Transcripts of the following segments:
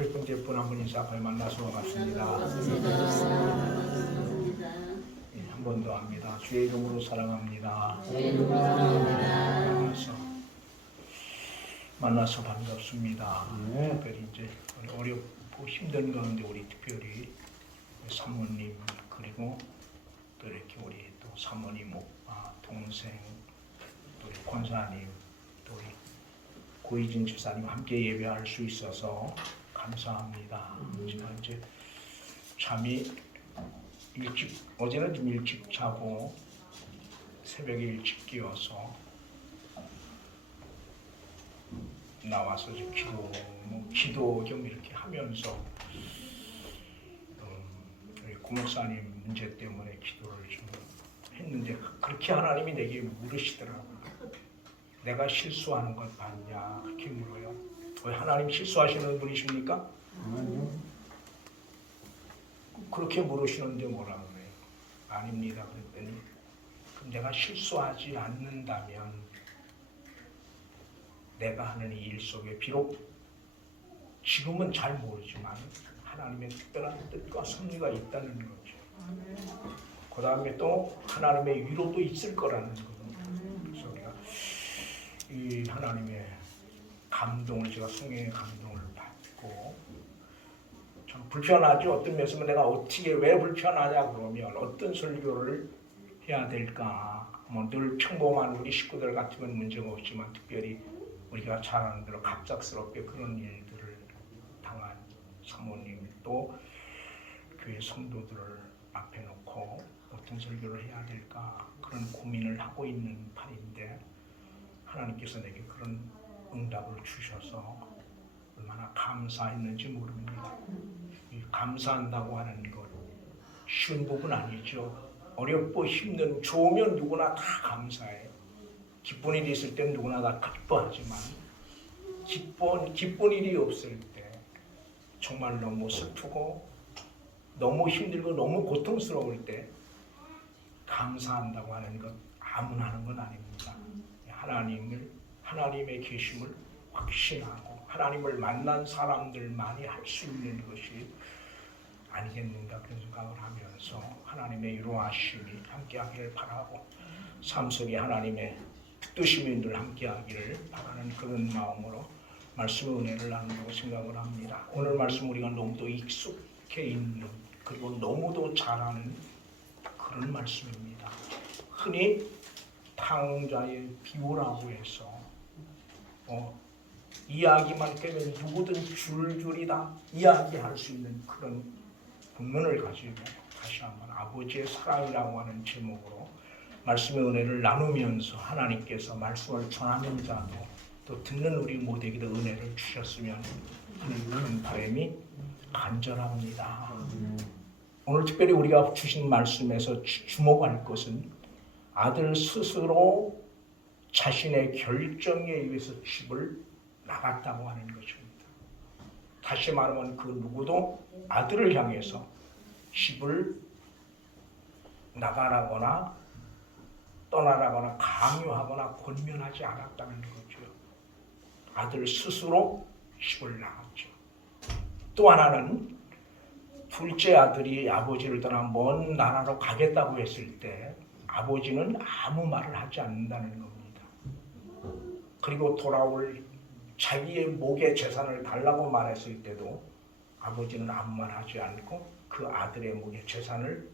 별풍 대뿐 한 분 인사하여 만나서 반갑습니다. 예, 한 번 더 합니다. 주의 이름으로 사랑합니다. 만나서 반갑습니다. 특별히 이제 어렵고 힘든 가운데 우리 특별히 사모님 그리고 또 이렇게 우리 또 사모님 동생 또 우리 권사님 또 우리 고희진 집사님 함께 예배할 수 있어서 감사합니다. 제가 이제 잠이 어제는 좀 일찍 자고 새벽에 일찍 깨어서 나와서 기도 겸 이렇게 하면서 우리 고목사님 문제 때문에 기도를 좀 했는데 그렇게 하나님이 내게 물으시더라고요. 내가 실수하는 것 봤냐? 그렇게 물어요. 왜 하나님 실수하시는 분이십니까? 그렇게 물으시는데 뭐라고 그래요? 아닙니다. 그랬더니 그럼 내가 실수하지 않는다면 내가 하는 이 일 속에 비록 지금은 잘 모르지만 하나님의 특별한 뜻과 섭리가 있다는 거죠. 그 다음에 또 하나님의 위로도 있을 거라는 거거든요. 그래서 우리가 이 하나님의 감동을 제가 성령의 감동을 받고 참 불편하죠. 어떤 면에서 내가 어떻게 왜 불편하냐 그러면 어떤 설교를 해야 될까? 늘 평범한 우리 식구들 같으면 문제가 없지만 특별히 우리가 잘 아는 대로 갑작스럽게 그런 일들을 당한 사모님 또 교회 성도들을 앞에 놓고 어떤 설교를 해야 될까 그런 고민을 하고 있는 판인데 하나님께서 내게 그런 응답을 주셔서 얼마나 감사했는지 모릅니다. 이 감사한다고 하는 것 쉬운 부분 아니죠. 어렵고 힘든 좋으면 누구나 다 감사해요. 기쁜 일이 있을 때는 누구나 다 기뻐하지만 기쁜 일이 없을 때 정말 너무 슬프고 너무 힘들고 너무 고통스러울 때 감사한다고 하는 것 아무나 하는 건 아닙니다. 하나님의 계심을 확신하고 하나님을 만난 사람들만이 할 수 있는 것이 아니겠는가 그런 생각을 하면서 하나님의 위로하심이 함께하기를 바라고 삶 속에 하나님의 뜻이면 늘 함께하기를 바라는 그런 마음으로 말씀의 은혜를 나누려고 생각을 합니다. 오늘 말씀 우리가 너무도 익숙해 있는 그리고 너무도 잘하는 그런 말씀입니다. 흔히 탕자의 비유라고 해서 이야기만 깨면 누구든 줄줄이 다 이야기할 수 있는 그런 본문을 가지고 다시 한번 아버지의 사랑이라고 하는 제목으로 말씀의 은혜를 나누면서 하나님께서 말씀을 전하는 자도 또 듣는 우리 모두에게도 은혜를 주셨으면 하는 바람이 간절합니다. 오늘 특별히 우리가 주신 말씀에서 주목할 것은 아들 스스로 자신의 결정에 의해서 집을 나갔다고 하는 것입니다. 다시 말하면 그 누구도 아들을 향해서 집을 나가라거나 떠나라거나 강요하거나 권면하지 않았다는 거죠. 아들 스스로 집을 나갔죠. 또 하나는 둘째 아들이 아버지를 떠나 먼 나라로 가겠다고 했을 때 아버지는 아무 말을 하지 않는다는 겁니다. 그리고 돌아올 자기의 목의 재산을 달라고 말했을 때도 아버지는 아무 말 하지 않고 그 아들의 목의 재산을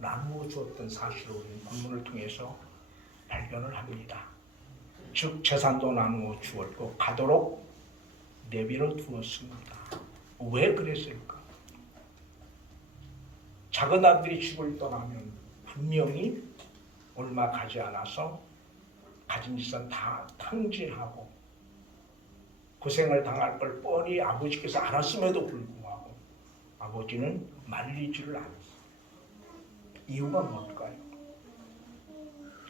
나누어 주었던 사실을 우리는 본문을 통해서 발견을 합니다. 즉 재산도 나누어 주었고 가도록 내버려 두었습니다. 왜 그랬을까? 작은 아들이 집을 떠나면 분명히 얼마 가지 않아서 가진 재산 다 탕진하고 고생을 당할 걸 뻔히 아버지께서 알았음에도 불구하고 아버지는 말리지를 않았어요. 이유가 뭘까요?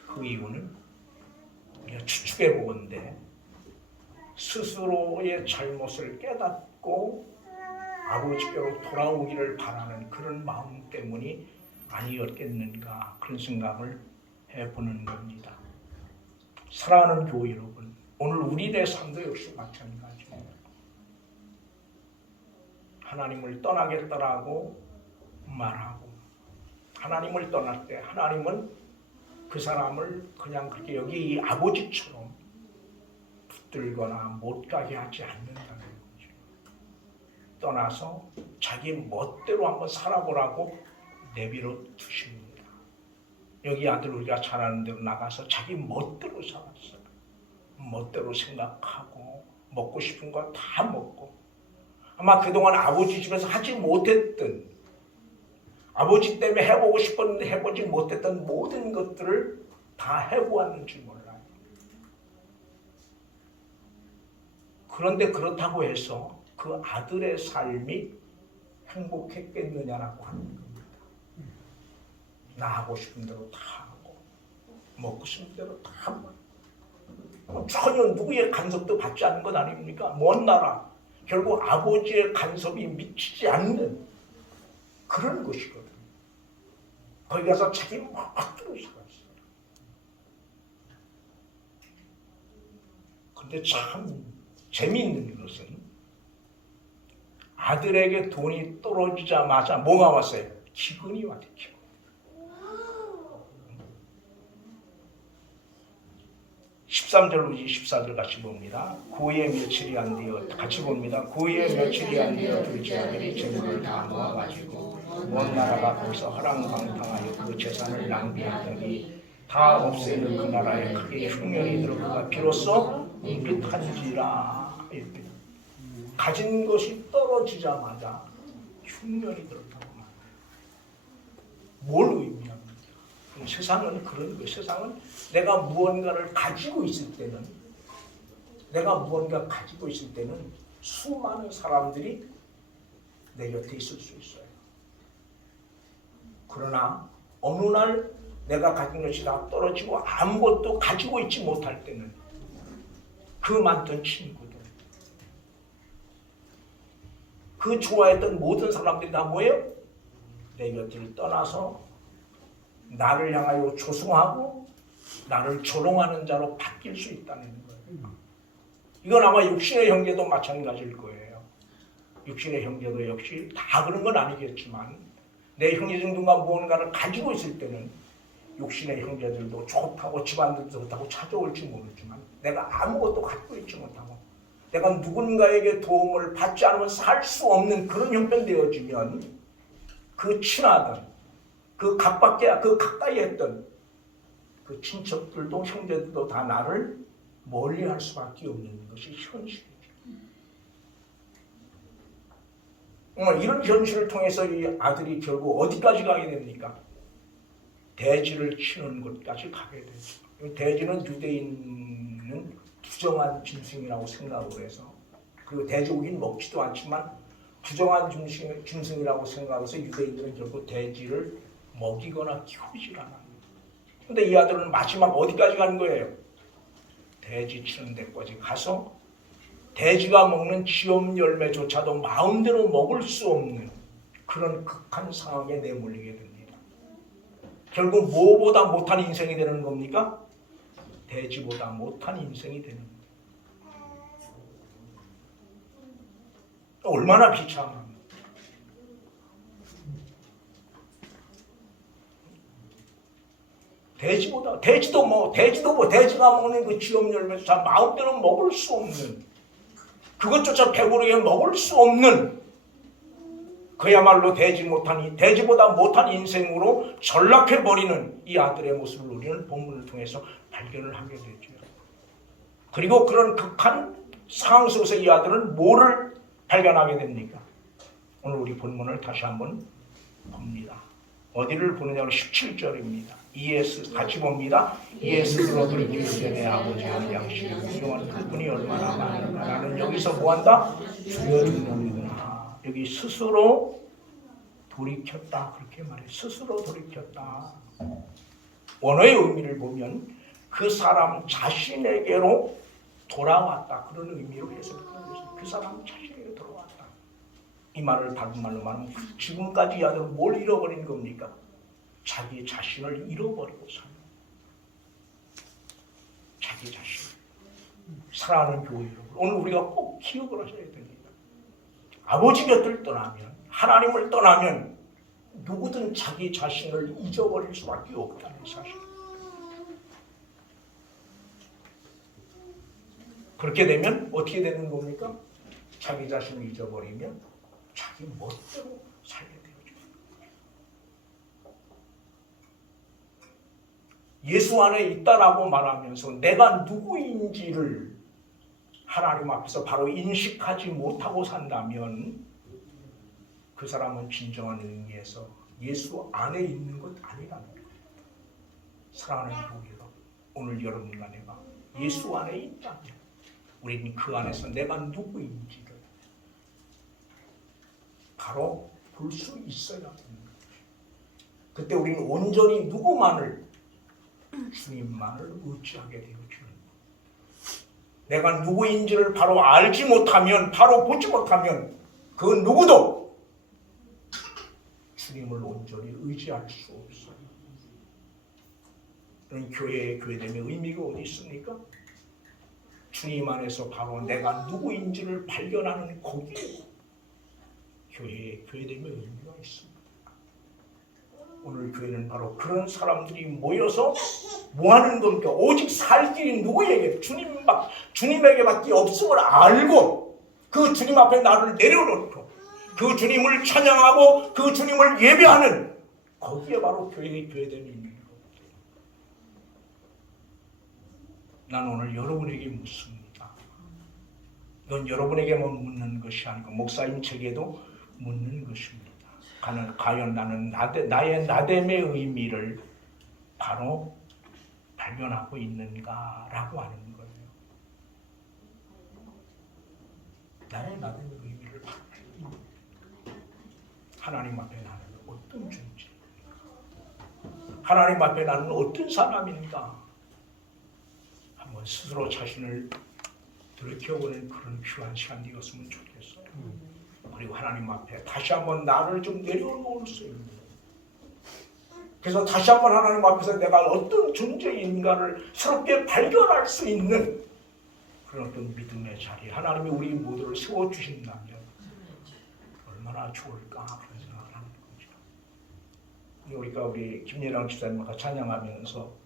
그 이유는 우리가 추측해 보건대 스스로의 잘못을 깨닫고 아버지께로 돌아오기를 바라는 그런 마음 때문이 아니었겠는가 그런 생각을 해보는 겁니다. 사랑하는 교회 여러분, 오늘 우리의 삶도 역시 마찬가지입니다. 하나님을 떠나겠다라고 말하고, 하나님을 떠날 때 하나님은 그 사람을 그냥 그렇게 여기 이 아버지처럼 붙들거나 못 가게 하지 않는다는 거죠. 떠나서 자기 멋대로 한번 살아보라고 내버려 두십니다. 여기 아들 우리가 잘 아는 대로 나가서 자기 멋대로 살았어요. 멋대로 생각하고 먹고 싶은 거 다 먹고, 아마 그동안 아버지 집에서 하지 못했던, 아버지 때문에 해보고 싶었는데 해보지 못했던 모든 것들을 다 해보았는지 몰라요. 그런데 그렇다고 해서 그 아들의 삶이 행복했겠느냐라고 하는 겁니다. 나 하고 싶은 대로 다 하고 먹고 싶은 대로 다 하고 전혀 누구의 간섭도 받지 않는 것 아닙니까? 먼 나라, 결국 아버지의 간섭이 미치지 않는 그런 곳이거든요. 거기 가서 자기 멋대로 살았어요. 근데 참 재미있는 것은 아들에게 돈이 떨어지자마자 뭐가 왔어요? 기근이 왔죠. 기근. 13절로 24절 같이 봅니다. 고의 며칠이 안 되어 같이 봅니다. 고의 며칠이 안 되어 둘째 아들이 재물을 다 모아가지고 먼 나라가 거기서 허랑방탕하여 그 재산을 낭비하더니 다 없애는 그 나라에 크게 흉년이 들어가 비로소 은빛한지라. 이렇게 가진 것이 떨어지자마자 흉년이 들었다고 말해요. 뭘 의미합니까? 세상은 그런 거예요. 세상은 내가 무언가를 가지고 있을 때는, 수많은 사람들이 내 곁에 있을 수 있어요. 그러나 어느 날 내가 가진 것이 다 떨어지고 아무것도 가지고 있지 못할 때는 그 많던 친구들, 그 좋아했던 모든 사람들이 다 뭐예요? 내 곁을 떠나서 나를 향하여 조승하고 나를 조롱하는 자로 바뀔 수 있다는 거예요. 이건 아마 육신의 형제도 마찬가지일 거예요. 육신의 형제도 역시 다 그런 건 아니겠지만 내 형제 정도가 무언가를 가지고 있을 때는 육신의 형제들도 좋다고 집안들도 좋다고 찾아올지 모르지만 내가 아무것도 갖고 있지 못하고 내가 누군가에게 도움을 받지 않으면 살 수 없는 그런 형편되어지면 그 친하던, 그 가까이 했던 그 친척들도 형제들도 다 나를 멀리할 수밖에 없는 것이 현실이죠. 이런 현실을 통해서 이 아들이 결국 어디까지 가게 됩니까? 대지를 치는 곳까지 가게 되죠. 대지는 유대인은 부정한 짐승이라고 생각을 해서, 그리고 돼지고기는 먹지도 않지만 부정한 짐승이라고 생각해서 유대인들은 결국 돼지를 먹이거나 키우질 않아요. 근데 이 아들은 마지막 어디까지 가는 거예요? 돼지 치는 데까지 가서 돼지가 먹는 지엄 열매조차도 마음대로 먹을 수 없는 그런 극한 상황에 내몰리게 됩니다. 결국 뭐보다 못한 인생이 되는 겁니까? 돼지보다 못한 인생이 되는 겁니다. 얼마나 비참합니까? 돼지가 먹는 그 지엄 열매조차 마음대로 먹을 수 없는, 그것조차 배부르게 먹을 수 없는, 그야말로 돼지보다 못한 인생으로 전락해버리는 이 아들의 모습을 우리는 본문을 통해서 발견을 하게 되죠. 그리고 그런 극한 상황 속에서 이 아들은 뭐를 발견하게 됩니까? 오늘 우리 본문을 다시 한번 봅니다. 어디를 보느냐면 17절입니다. 같이 봅니다. 이에 스스로 돌이킬 때 내 아버지의 양식이 풍요한 그분이 얼마나 많은가. 나는 여기서 뭐한다? 두려움이구나. 여기 스스로 돌이켰다, 그렇게 말해요. 스스로 돌이켰다. 원어의 의미를 보면 그 사람 자신에게로 돌아왔다, 그런 의미로 해석하고 있습니다. 그 사람 자신에게 돌아왔다. 이 말을 다른 말로 말하면 지금까지 이 아들은 뭘 잃어버린 겁니까? 자기 자신을 잃어버리고 사는, 자기 자신. 사랑하는 교회 여러분, 오늘 우리가 꼭 기억을 하셔야 됩니다. 아버지 곁을 떠나면, 하나님을 떠나면 누구든 자기 자신을 잊어버릴 수밖에 없다는 사실. 그렇게 되면 어떻게 되는 겁니까? 자기 자신을 잊어버리면 자기 멋대로 살게 되죠. 예수 안에 있다라고 말하면서 내가 누구인지를 하나님 앞에서 바로 인식하지 못하고 산다면 그 사람은 진정한 의미에서 예수 안에 있는 것 아니라는 거예요. 사랑하는 교회가 오늘 여러분과 내가 예수 안에 있다면 우리는 그 안에서 내가 누구인지를 바로 볼 수 있어야 됩니다. 그때 우리는 온전히 누구만을? 주님만을 의지하게 되어지는 거예요. 내가 누구인지를 바로 알지 못하면, 바로 보지 못하면 그 누구도 주님을 온전히 의지할 수 없어요. 그럼 교회의 교회됨의 의미가 어디 있습니까? 주님 안에서 바로 내가 누구인지를 발견하는 거기에 교회의 교회됨의 의미가 있습니다. 오늘 교회는 바로 그런 사람들이 모여서 뭐 하는 겁니까? 오직 살 길이 누구에게? 주님에게밖에 없음을 알고 그 주님 앞에 나를 내려놓고 그 주님을 찬양하고 그 주님을 예배하는 거기에 바로 교회의 교회됨이 있는 겁니다. 난 오늘 여러분에게 묻습니다. 이건 여러분에게만 묻는 것이 아니고 목사님에게도 묻는 것입니다. 과연 나는 나의 나됨의 의미를 바로 발견하고 있는가라고 하는 거예요. 나의 나됨의 의미를 바로 발견합니다. 하나님 앞에 나는 어떤 존재인가? 하나님 앞에 나는 어떤 사람인가? 한번 스스로 자신을 돌이켜보는 그런 귀한 시간 되었으면 좋겠어요. 그리고 하나님 앞에 다시 한번 나를 좀 내려놓을 수 있는, 그래서 다시 한번 하나님 앞에서 내가 어떤 존재인가를 새롭게 발견할 수 있는 그런 어떤 믿음의 자리, 하나님이 우리 모두를 세워주신다면 얼마나 좋을까 그런 생각을 하는 거죠. 우리 김예랑 집사님과 찬양하면서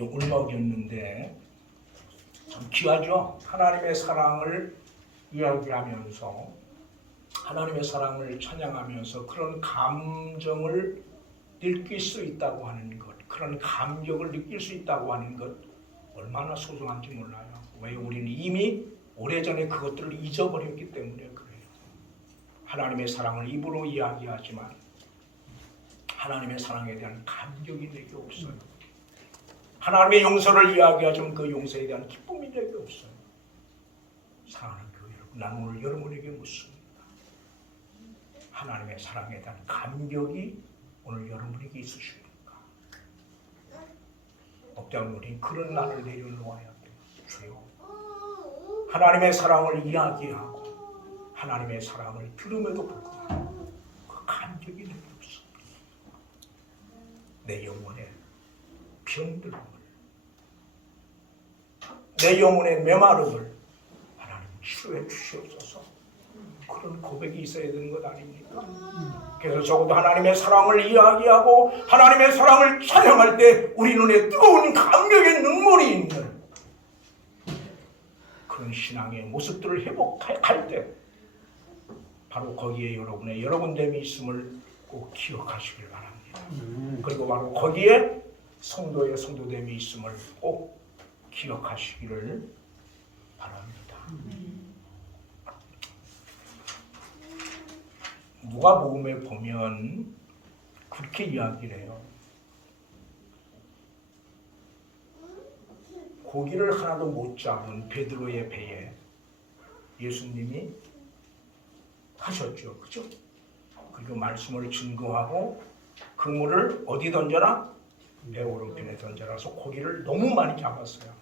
울먹였는데 참 귀하죠. 하나님의 사랑을 이야기하면서 하나님의 사랑을 찬양하면서 그런 감정을 느낄 수 있다고 하는 것, 그런 감격을 느낄 수 있다고 하는 것 얼마나 소중한지 몰라요. 왜? 우리는 이미 오래전에 그것들을 잊어버렸기 때문에 그래요. 하나님의 사랑을 입으로 이야기하지만 하나님의 사랑에 대한 감격이 내게 없어요. 하나님의 용서를 이야기하지만 그 용서에 대한 기쁨이 내게 없어요. 사랑하는 교회 여러분, 나는 오늘 여러분에게 묻습니다. 하나님의 사랑에 대한 감격이 오늘 여러분에게 있으십니까? 없다면 우리는 그런 날을 내려놓아야 돼요. 주여, 하나님의 사랑을 이야기하고 하나님의 사랑을 들음에도 불구하고 그 감격이 내게 없습니다. 내 영혼에 병들음을, 내 영혼의 메마름을 하나님 치료해 주시옵소서. 그런 고백이 있어야 되는 것 아닙니까? 그래서 적어도 하나님의 사랑을 이야기하고 하나님의 사랑을 찬양할 때 우리 눈에 뜨거운 감격의 눈물이 있는 그런 신앙의 모습들을 회복할 때 바로 거기에 여러분의 여러분됨이 있음을 꼭 기억하시길 바랍니다. 그리고 바로 거기에 성도의 성도됨이 있음을 꼭 기억하시기를 바랍니다. 누가복음에 보면 그렇게 이야기를 해요. 고기를 하나도 못 잡은 베드로의 배에 예수님이 타셨죠. 그죠? 그리고 말씀을 증거하고 그물을 어디 던져라? 배 오른편에 던져라서 고기를 너무 많이 잡았어요.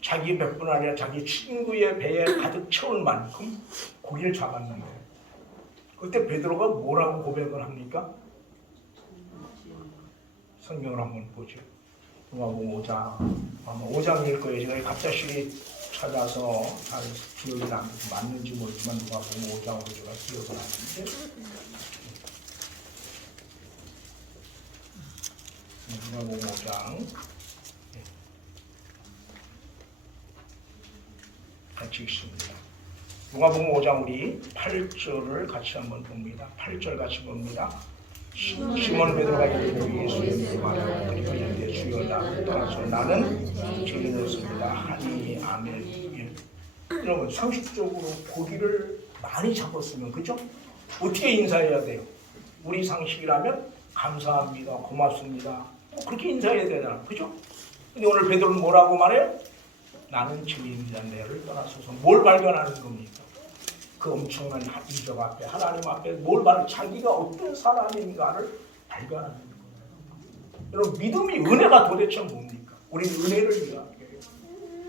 자기 배뿐 아니라 자기 친구의 배에 가득 채울 만큼 고기를 잡았는데 그때 베드로가 뭐라고 고백을 합니까? 성경을 한번 보죠. 누가복음 5장 아마 5장일 거예요. 제가 갑자기 찾아서 잘 기억이 안 나서 맞는지 모르지만 누가복음 5장으로 제가 기억을 하는데 누가복음 5장 같이 읽습니다. 누가복음 5장 우리 8절을 같이 한번 봅니다. 8절 같이 봅니다. 시몬 베드로가 이르되 예수의 말을 드리고 이르되 주여 나를 떠나서 나는 죄인이었습니다 하니 아멘. 예. 여러분 상식적으로 고기를 많이 잡았으면 그죠? 어떻게 인사해야 돼요? 우리 상식이라면 감사합니다, 고맙습니다, 그렇게 인사해야 되잖아, 그죠? 근데 오늘 베드로는 뭐라고 말해요? 나는 죄인이다, 너를 떠나서서. 뭘 발견하는 겁니까? 그 엄청난 이적 앞에, 하나님 앞에 뭘 자기가 어떤 사람인가를 발견하는 거예요. 여러분 믿음이, 은혜가 도대체 뭡니까? 우리는 은혜를 이야기해요.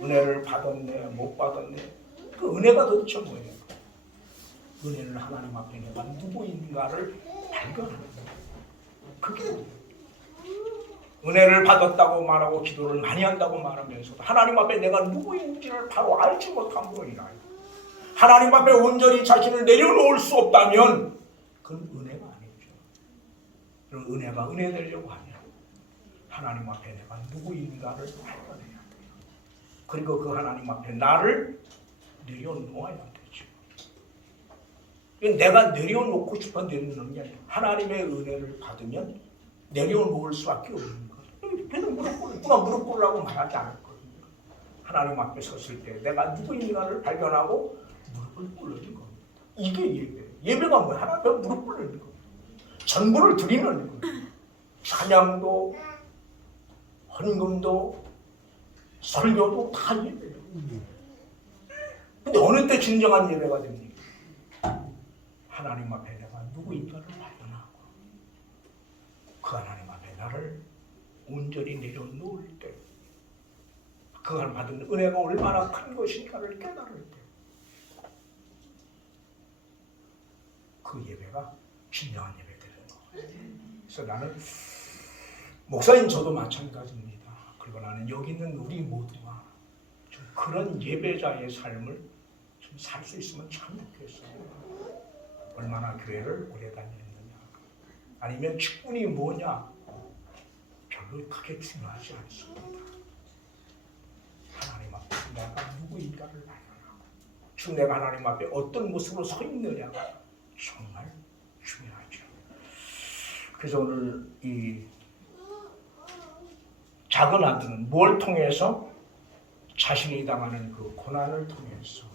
은혜를 받았네, 못 받았네. 그 은혜가 도대체 뭐예요? 은혜는 하나님 앞에 내가 누구인가를 발견하는 거예요. 그게 은혜를 받았다고 말하고 기도를 많이 한다고 말하면서도 하나님 앞에 내가 누구인지를 바로 알지 못함으로 인하여 하나님 앞에 온전히 자신을 내려놓을 수 없다면 그건 은혜가 아니죠. 그럼 은혜가 은혜 되려고 하면 하나님 앞에 내가 누구인가를 발견해야 돼요. 그리고 그 하나님 앞에 나를 내려놓아야 되죠. 내가 내려놓고 싶어 내려놓는 게 아니라 하나님의 은혜를 받으면 내려놓을 수밖에 없는 거예요. 걔는 무릎 꿇으라고 말하지 않았거든요. 하나님 앞에 섰을 때 내가 누구인가를 발견하고 무릎을 꿇는 겁니다. 이게 예배예요. 예배가 뭐야? 하나님 앞에 무릎 꿇는 겁니다. 전부를 드리는 겁니다. 찬양도 헌금도 설교도 다 예배예요. 근데 어느 때 진정한 예배가 됩니까? 하나님 앞에 내가 누구인가를 발견하고 그 하나님 앞에 나를 온전히 내려놓을 때, 그걸 받은 은혜가 얼마나 큰 것인가를 깨달을 때, 그 예배가 진정한 예배 되는 거예요. 그래서 나는 목사님 저도 마찬가지입니다. 그리고 나는 여기 있는 우리 모두가 좀 그런 예배자의 삶을 좀 살 수 있으면 참 좋겠어요. 얼마나 교회를 오래 다니느냐, 아니면 직분이 뭐냐, 별로 크게 중요하지 않습니다. 하나님 앞에 내가 누구인가를 발견하고 지금 내가 하나님 앞에 어떤 모습으로 서 있느냐가 정말 중요하죠. 그래서 오늘 이 작은 아들은 뭘 통해서? 자신이 당하는 그 고난을 통해서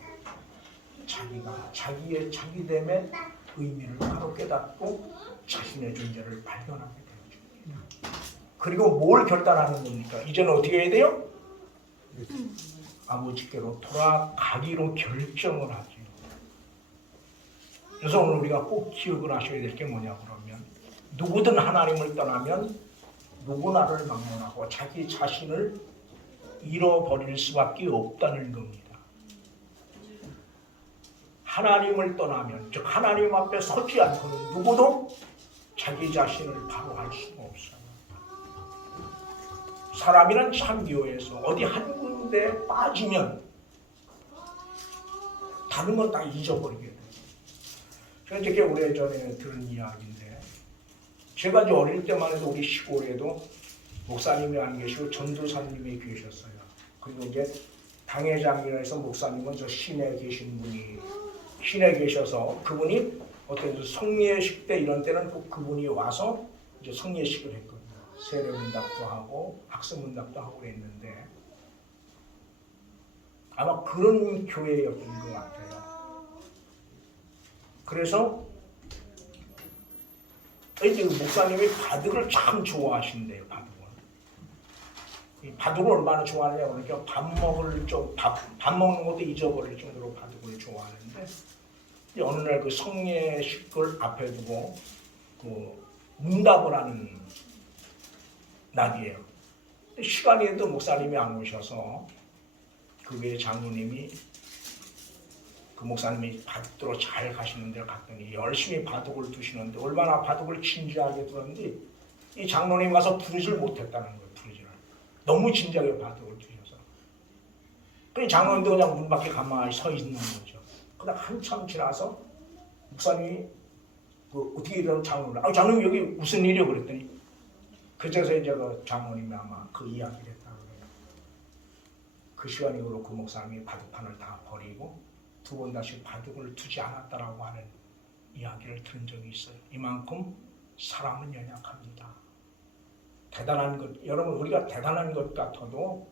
자기가 자기의 자기됨의 의미를 바로 깨닫고 자신의 존재를 발견하게 되죠. 그리고 뭘 결단하는 겁니까? 이제는 어떻게 해야 돼요? 아버지께로 돌아가기로 결정을 하죠. 그래서 오늘 우리가 꼭 기억을 하셔야 될 게 뭐냐 그러면, 누구든 하나님을 떠나면 누구나를 막론하고 자기 자신을 잃어버릴 수밖에 없다는 겁니다. 하나님을 떠나면, 즉 하나님 앞에 서지 않고는 누구도 자기 자신을 바로 알 수가 없어요. 사람이란 참교회에서 어디 한 군데 빠지면 다른 건 다 잊어버리게 돼요. 제가 이제 꽤 오래전에 들은 이야기인데, 제가 이제 어릴 때만 해도 우리 시골에도 목사님이 안 계시고 전도사님이 계셨어요. 그리고 이제 당회장이라서 목사님은 저 시내에 계신 분이, 시내에 계셔서 그분이 어떤 성례식 때 이런 때는 꼭 그분이 와서 이제 성례식을 했거든요. 세례문답도 하고 학습문답도 하고 그랬는데, 아마 그런 교회였던 것 같아요. 그래서 이제 목사님이 바둑을 참 좋아하신대요. 바둑을 얼마나 좋아하느냐 그러니까 밥 먹는 것도 잊어버릴 정도로 바둑을 좋아하는데, 어느 날 그 성례식을 앞에 두고 그 문답을 하는 날이에요. 시간에도 목사님이 안 오셔서 그 외에 장로님이, 그 목사님이 바둑으로 잘 가시는 데를 갔더니 열심히 바둑을 두시는데 얼마나 바둑을 진지하게 두었는지 이 장로님 가서 부르질 못했다는 거예요. 부르지를. 너무 진작에 바둑을 두셔서. 그냥 장로님도 그냥 문 밖에 가만히 서 있는 거죠. 그다음 한참 지나서 목사님이 어떻게 이런 장로를 장로님 여기 무슨 일이요? 그랬더니 그제서 이제 그 장로님이 아마 그 이야기를 했다고 그래요. 그 시간 이후로 그 목사님이 바둑판을 다 버리고 두 번 다시 바둑을 두지 않았다라고 하는 이야기를 들은 적이 있어요. 이만큼 사람은 연약합니다. 대단한 것, 여러분 우리가 대단한 것 같아도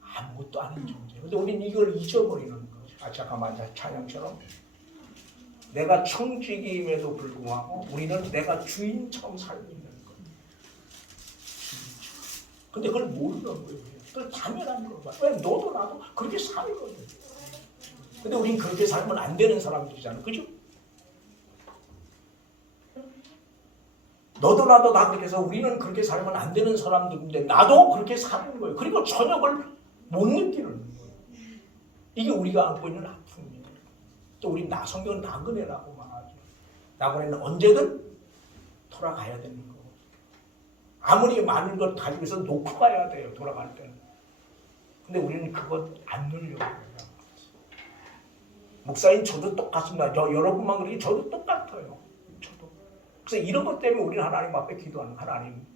아무것도 아닌 존재. 근데 우리는 이걸 잊어버리는 거죠. 잠깐만, 찬양처럼 내가 청지기임에도 불구하고 우리는 내가 주인처럼 살고 있는 거예요. 근데 그걸 모르는 거예요. 그걸 당연한 거예요. 왜 너도 나도 그렇게 살거든. 근데 우린 그렇게 살면 안 되는 사람들이잖아. 그죠? 너도 나도 다 그렇게 해서 우리는 그렇게 살면 안 되는 사람들인데 나도 그렇게 사는 거예요. 그리고 저녁을 못 느끼는 거예요. 이게 우리가 안고 있는 아픔이에요. 또 우리 성경은 나그네라고 말하죠. 나그네는 언제든 돌아가야 되는 거고. 아무리 많은 것 가지고 있어도 놓고 가야 돼요. 돌아갈 때는. 근데 우리는 그것 안 누리려고 해요. 목사님 저도 똑같습니다. 여러분만 그러지 저도 똑같아요. 저도. 그래서 이런 것 때문에 우리는 하나님 앞에 기도하는 하나님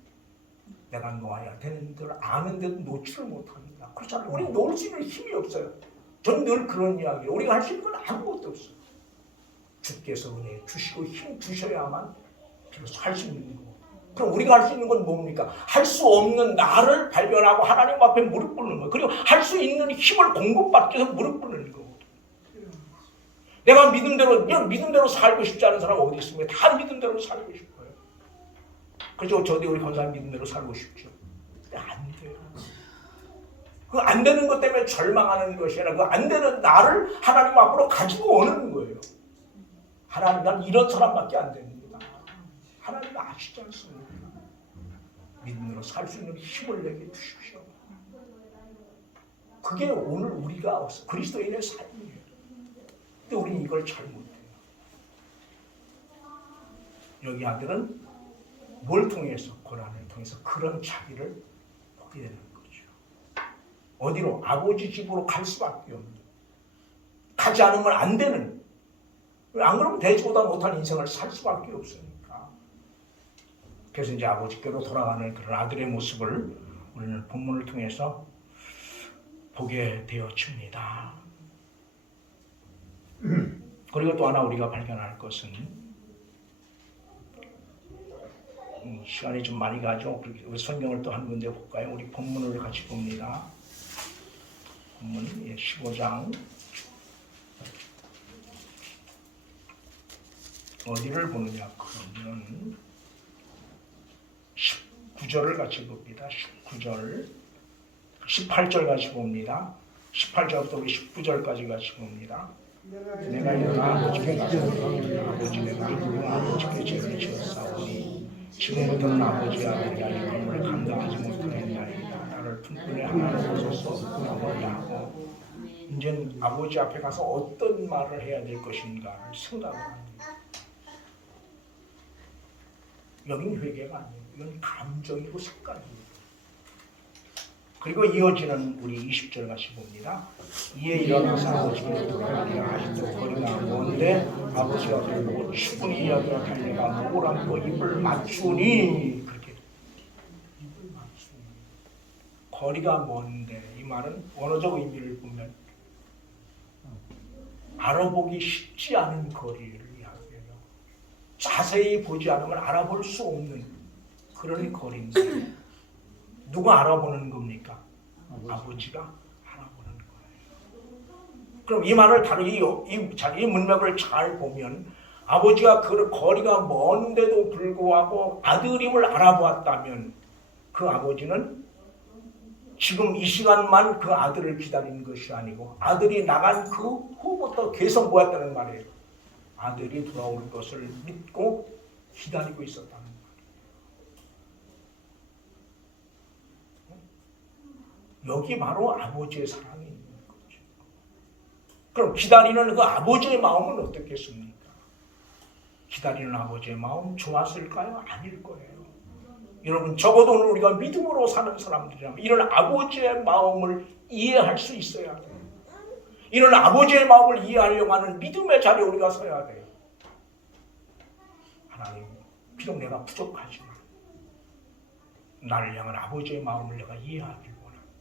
내가 놓아야 되는 걸 아는데도 놓지를 못합니다. 그렇잖아요. 우리는 놓을 수 있는 힘이 없어요. 저는 늘 그런 이야기예요. 우리가 할 수 있는 건 아무것도 없어요. 주께서 은혜 주시고 힘 주셔야만 비로소 할 수 있는 거고. 그럼 우리가 할 수 있는 건 뭡니까? 할 수 없는 나를 발견하고 하나님 앞에 무릎 꿇는 거예요. 그리고 할 수 있는 힘을 공급받기 위해서 무릎 꿇는 거고. 내가 믿음대로 살고 싶지 않은 사람 어디 있습니까? 다 믿음대로 살고 싶어요. 그죠? 저도 우리 권사님 믿음대로 살고 싶죠. 근데 안 돼요. 그 안 되는 것 때문에 절망하는 것이 아니라 그 안 되는 나를 하나님 앞으로 가지고 오는 거예요. 하나님, 난 이런 사람밖에 안 됩니다. 하나님 아시지 않습니까? 믿음으로 살 수 있는 힘을 내게 주십시오. 그게 오늘 우리가 그리스도인의 삶이에요. 근데 우리는 이걸 잘 못해요. 여기 아들은 뭘 통해서? 고난을 통해서 그런 자기를 보게 되는 거죠. 어디로? 아버지 집으로 갈 수밖에 없는. 가지 않으면 안 되는. 안 그러면 되지보다 못한 인생을 살 수밖에 없으니까. 그래서 이제 아버지께로 돌아가는 그런 아들의 모습을 우리는 본문을 통해서 보게 되어집니다. 그리고 또 하나 우리가 발견할 것은 시간이 좀 많이 가죠. 우리 성경을 또 한 군데 볼까요? 우리 본문을 같이 봅니다. 본문 15장 어디를 보느냐 그러면 19절을 같이 봅니다. 19절 18절 같이 봅니다. 18절부터 우리 19절까지 같이 봅니다. 내가 일어나 아버지께 가서 아버지 내가 아버지께 죄를 지었사오니 지금부터는 아버지의 아들이야 이 건물을 감당하지 못하겠나이다. 나를 품꾼의 하나로 보소서 아버지 하고 이제는 아버지 앞에 가서 어떤 말을 해야 될 것인가를 생각을 합니다. 여긴 회개가 아니에요. 이건 감정이고 색깔이에요. 그리고 이어지는 우리 20절 같이 봅니다. 이에 일어나서 아버지께로 돌아가니 아직도 거리가 먼데 아버지가 그러고 충분히 이야기가 달려가 목을 안고 입을 맞추니 그렇게 입을 맞추니 거리가 먼데 이 말은 원어적 의미를 보면 알아보기 쉽지 않은 거리를 이야기해요. 자세히 보지 않으면 알아볼 수 없는 그런 거리인데 누가 알아보는 겁니까? 아버지가 알아보는 거예요. 그럼 이 말을 이 문맥을 잘 보면 아버지가 그 거리가 먼데도 불구하고 아들임을 알아보았다면 그 아버지는 지금 이 시간만 그 아들을 기다리는 것이 아니고 아들이 나간 그 후부터 계속 보았다는 말이에요. 아들이 돌아올 것을 믿고 기다리고 있었다는 거예요. 여기 바로 아버지의 사랑이 있는 거죠. 그럼 기다리는 그 아버지의 마음은 어떻겠습니까? 기다리는 아버지의 마음 좋았을까요? 아닐 거예요. 여러분 적어도 오늘 우리가 믿음으로 사는 사람들이라면 이런 아버지의 마음을 이해할 수 있어야 돼요. 이런 아버지의 마음을 이해하려고 하는 믿음의 자리에 우리가 서야 돼요. 하나님, 비록 내가 부족하지만 나를 향한 아버지의 마음을 내가 이해하길 원합니다.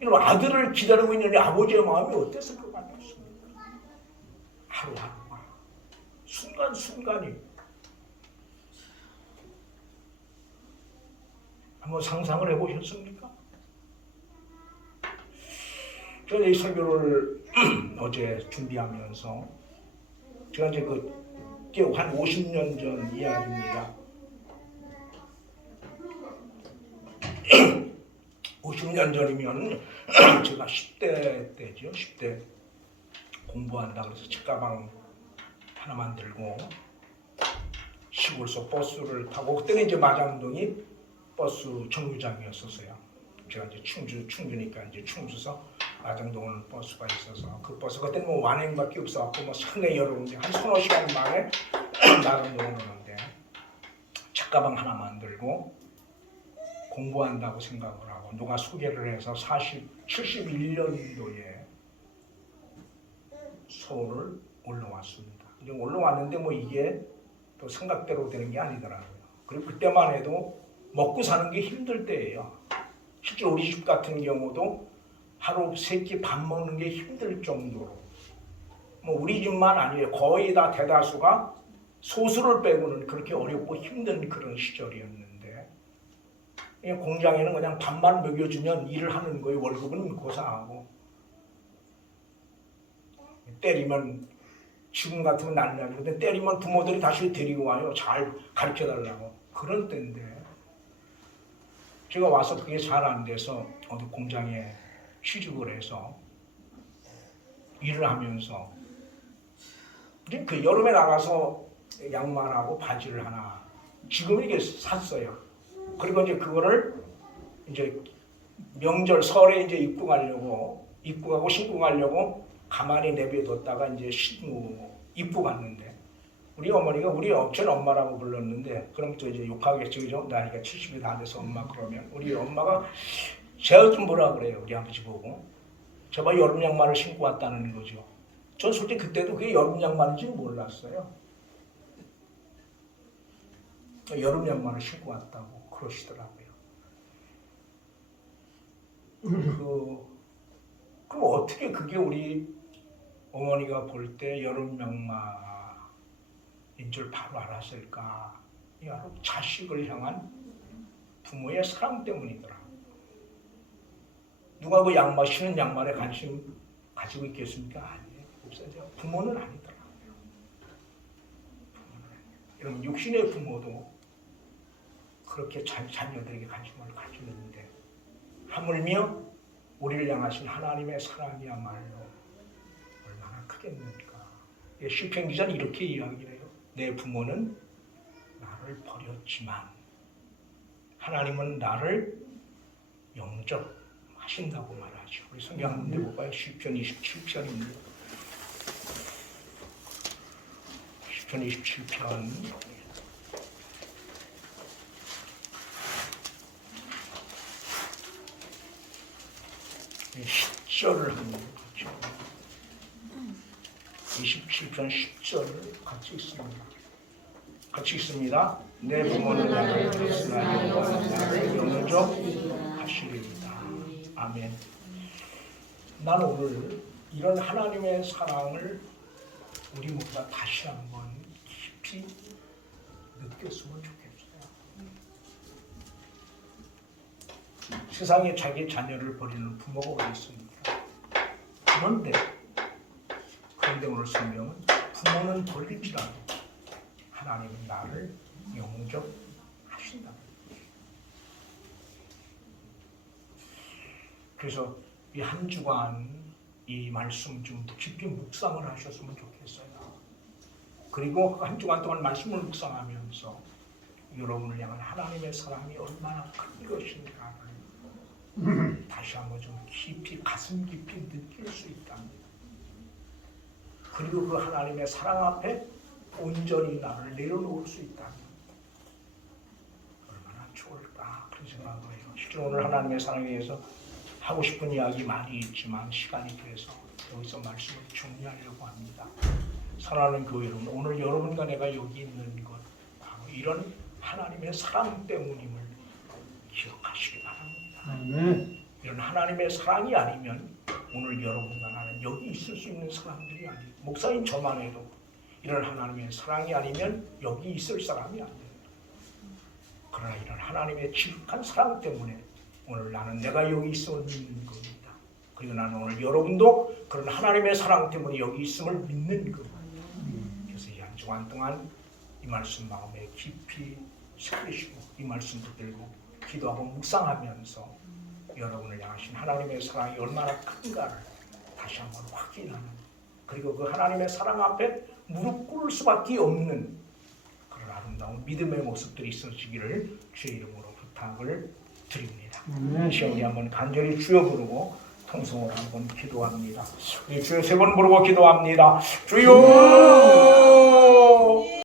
이런 아들을 기다리고 있는 아버지의 마음이 어땠을 것 같습니까? 하루하루가 순간순간이 한번 상상을 해보셨습니까? 저는 이 설교를 어제 준비하면서 제가 이제 한 50년 전 이야기입니다. 50년 전이면 제가 10대 때죠. 10대 공부한다 그래서 책가방 하나만 들고 시골서 버스를 타고 그때는 이제 마장동이 버스 정류장이었었어요. 제가 이제 충주니까 이제 충주서 마장동은 버스가 있어서 그 버스 그때는 뭐 완행밖에 없어갖고 뭐 상당히 여러 군데 한 서너 시간 만에 마장동을 오는데 책가방 하나만 들고 공부한다고 생각을 하고 누가 소개를 해서 71년도에 서울을 올라왔습니다. 이제 올라왔는데 뭐 이게 또 생각대로 되는 게 아니더라고요. 그리고 그때만 해도 먹고 사는 게 힘들 때예요. 실제 우리 집 같은 경우도 하루 3끼 밥 먹는 게 힘들 정도로 뭐 우리 집만 아니에요. 거의 다 대다수가 소수를 빼고는 그렇게 어렵고 힘든 그런 시절이었는데 공장에는 그냥 밥만 먹여주면 일을 하는 거예요. 월급은 고사하고 때리면 지금 같으면 난리 나죠. 근데 때리면 부모들이 다시 데리고 와요. 잘 가르쳐달라고. 그런 때인데 제가 와서 그게 잘 안 돼서 어디 공장에 취직을 해서 일을 하면서 이제 그 여름에 나가서 양말하고 바지를 하나 지금 이게 샀어요. 그리고 이제 그거를 이제 명절 설에 이제 입고 가고 신고 가려고 가만히 내버려뒀다가 이제 입고 갔는데 우리 어머니가 우리 전 엄마라고 불렀는데 그럼 또 이제 욕하겠죠, 그죠? 나이가 70이 다 돼서 엄마 그러면 우리 엄마가 제가 좀 뭐라 그래요, 우리 아버지 보고 저봐 여름 양말을 신고 왔다는 거죠. 전 솔직히 그때도 그게 여름 양말인지 몰랐어요. 여름 양말을 신고 왔다고 그러시더라고요. 그럼 어떻게 그게 우리 어머니가 볼 때 여름 양말인 줄 바로 알았을까? 바로 자식을 향한 부모의 사랑 때문이더라. 누가 그 양말 신은 양말에 관심 가지고 있겠습니까? 아니에요. 없어요. 부모는 아니더라고요. 여러분 육신의 부모도 그렇게 자녀들에게 관심을 가지고 있는데 하물며 우리를 향하신 하나님의 사랑이야말로 얼마나 크겠습니까? 시편 기자는 이렇게 이야기를 해요. 내 부모는 나를 버렸지만 하나님은 나를 영접하신다고 말하죠. 우리 성경 한 군데 볼까요? 시편 27편입니다. 시편 27편 10절을 한번 같이 27편 10절을 같이 읽습니다. 같이 읽습니다. 내 부모는 나를 버렸으나 여호와는 나를 영접하시리이다. 아멘. 나는 오늘 이런 하나님의 사랑을 우리 모두가 다시 한번 깊이 느꼈으면 좋겠어요. 세상에 자기 자녀를 버리는 부모가 어디 있습니까? 그런데 오늘 성경은 부모는 버릴지라도 하나님은 나를 영접하신다. 그래서 이 한 주간 이 말씀 좀 깊이 묵상을 하셨으면 좋겠어요. 그리고 한 주간 동안 말씀을 묵상하면서 여러분을 향한 하나님의 사랑이 얼마나 큰 것인가를 다시 한번 좀 깊이 가슴 깊이 느낄 수 있답니다. 그리고 그 하나님의 사랑 앞에 온전히 나를 내려놓을 수 있답니다. 실제 오늘 하나님의 사랑에 대해서 하고 싶은 이야기 많이 있지만 시간이 돼서 여기서 말씀을 정리하려고 합니다. 사랑하는 교회 여러분, 오늘 여러분과 내가 여기 있는 것 바로 이런 하나님의 사랑 때문임을 기억하시기 바랍니다. 아멘. 이런 하나님의 사랑이 아니면 오늘 여러분과 나는 여기 있을 수 있는 사람들이 아니에요. 목사님 저만 해도 이런 하나님의 사랑이 아니면 여기 있을 사람이 안 돼요. 그러나 이런 하나님의 지극한 사랑 때문에 오늘 나는 내가 여기 있음을 믿는 겁니다. 그리고 나는 오늘 여러분도 그런 하나님의 사랑 때문에 여기 있음을 믿는 겁니다. 그래서 이 한 주간 동안 이 말씀 마음에 깊이 새기시고 이 말씀 붙들고 기도하고 묵상하면서 여러분을 향하신 하나님의 사랑이 얼마나 큰가를 다시 한번 확인하는, 그리고 그 하나님의 사랑 앞에 무릎 꿇을 수밖에 없는 그런 아름다운 믿음의 모습들이 있어지기를 주의 이름으로 부탁을 드립니다. 시험이 한번 간절히 주여 부르고 통성으로 한번 기도합니다. 우리 주여 세 번 부르고 기도합니다. 주여